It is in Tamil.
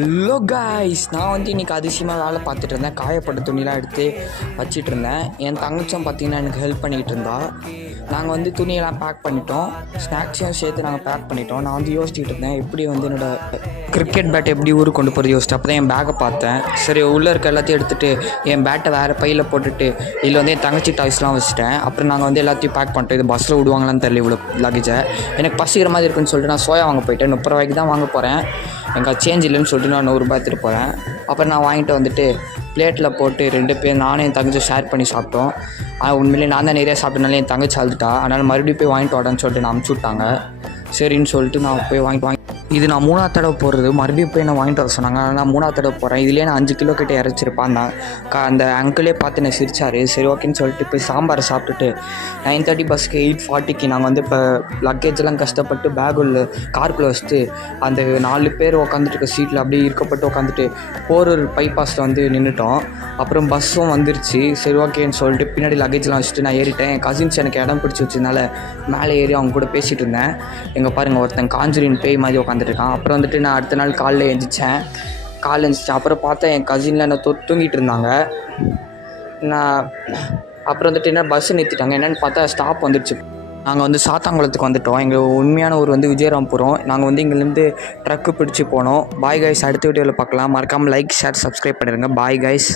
ஹலோ காய்ஸ், நான் வந்து இன்றைக்கி அதிசயமாக வேலை பார்த்துட்டு இருந்தேன். காயப்பட்ட துணியெலாம் எடுத்து வச்சிட்டு இருந்தேன். என் தங்கச்சும் பார்த்திங்கன்னா எனக்கு ஹெல்ப் பண்ணிக்கிட்டு இருந்தா. நாங்கள் வந்து துணியெல்லாம் பேக் பண்ணிட்டோம், ஸ்நாக்ஸையும் சேர்த்து நாங்கள் பேக் பண்ணிட்டோம். நான் வந்து யோசிச்சுட்டு இருந்தேன் எப்படி வந்து என்னோடய கிரிக்கெட் பேட் எப்படி ஊருக்கு கொண்டு போகிறது யோசிச்சு. அப்போ தான் என் பேக்கை பார்த்தேன். சரி, உள்ளே இருக்க எல்லாத்தையும் எடுத்துகிட்டு என் பேட்டை வேறு பையில் போட்டுட்டு இதில் வந்து என் தங்கச்சி டாய்ஸ்லாம் வச்சுட்டேன். அப்புறம் நாங்கள் வந்து எல்லாத்தையும் பேக் பண்ணிட்டோம். இது பஸ்ஸில் விடுவாங்களான்னு தெரியல இவ்வளோ லக்கேஜை. எனக்கு பசிக்கிற மாதிரி இருக்குன்னு சொல்லிட்டு நான் சோயா வாங்க போயிட்டேன். 30 ரூபாய்க்கு தான் வாங்க போகிறேன். எங்கள் சேஞ்ச் இல்லைன்னு சொல்லிட்டு நான் 100 ரூபாய் எடுத்துகிட்டு போகிறேன். அப்புறம் நான் வாங்கிட்டு வந்துட்டு பிளேட்டில் போட்டு 2 பேர் நானும் என் தங்கச்சி ஷேர் பண்ணி சாப்பிட்டோம். உண்மையிலே நான் தான் நிறையா சாப்பிட்டனால என் தங்கச்சி அழுதுட்டா. அதனால் மறுபடியும் போய் வாங்கிட்டு வாடான்னு சொல்லிட்டு நான் அனுப்பிச்சி விட்டாங்க. சரின்னு சொல்லிட்டு நான் போய் வாங்கிட்டு இது நான் 3ஆவது தடவை போடுறது. மறுபடியும் போய் நான் வாங்கிட்டு வர சொன்னாங்க. ஆனால் நான் 3ஆவது தடவை போகிறேன். இதுலேயே நான் 5 கிலோ கிட்டே இறச்சிருப்பான். அந்த அங்கிளே பார்த்து என்னை சிரிச்சார். சரி ஓகேன்னு சொல்லிட்டு போய் சாம்பாரை சாப்பிட்டுட்டு 9:30 பஸ்ஸுக்கு 8:40க்கு நாங்கள் வந்து இப்போ லக்கேஜெல்லாம் கஷ்டப்பட்டு பேக் உள்ள காருக்குள்ளே வச்சுட்டு அந்த 4 பேர் உட்காந்துட்டு இருக்க சீட்டில் அப்படியே இருக்கப்பட்டு உட்காந்துட்டு போரூர் பைபாஸில் வந்து நின்றுட்டோம். அப்புறம் பஸ்ஸும் வந்துருச்சு. சரி ஓகேன்னு சொல்லிட்டு பின்னாடி லக்கேஜெலாம் வச்சுட்டு நான் ஏறிட்டேன். என் கசின்ஸ் எனக்கு இடம் பிடிச்சி வச்சதுனால மேலே ஏறி அவங்க கூட பேசிகிட்டு இருந்தேன். எங்கே பாருங்கள், ஒருத்தன் காஞ்சூரின் பேய் மாதிரி உட்காந்துருக்கான். அப்புறம் வந்துட்டு நான் அடுத்த நாள் காலையில் எழுந்திரிச்சேன். அப்புறம் பார்த்தா என் கசினில் என்ன தூங்கிட்டு இருந்தாங்க. அப்புறம் வந்துட்டு என்ன பஸ்ஸு நிறுத்திட்டாங்க. என்னென்னு பார்த்தா ஸ்டாப் வந்துடுச்சு. நாங்கள் வந்து சாத்தாங்குளத்துக்கு வந்துவிட்டோம். எங்கள் உண்மையான ஊர் வந்து விஜயராம்புரம். நாங்கள் வந்து இங்கேருந்து ட்ரக்கு பிடிச்சி போனோம். பாய் கைஸ், அடுத்த வீடியோவில் பார்க்கலாம். மறக்காமல் லைக், ஷேர், சப்ஸ்கிரைப் பண்ணிடுங்க. Bye guys.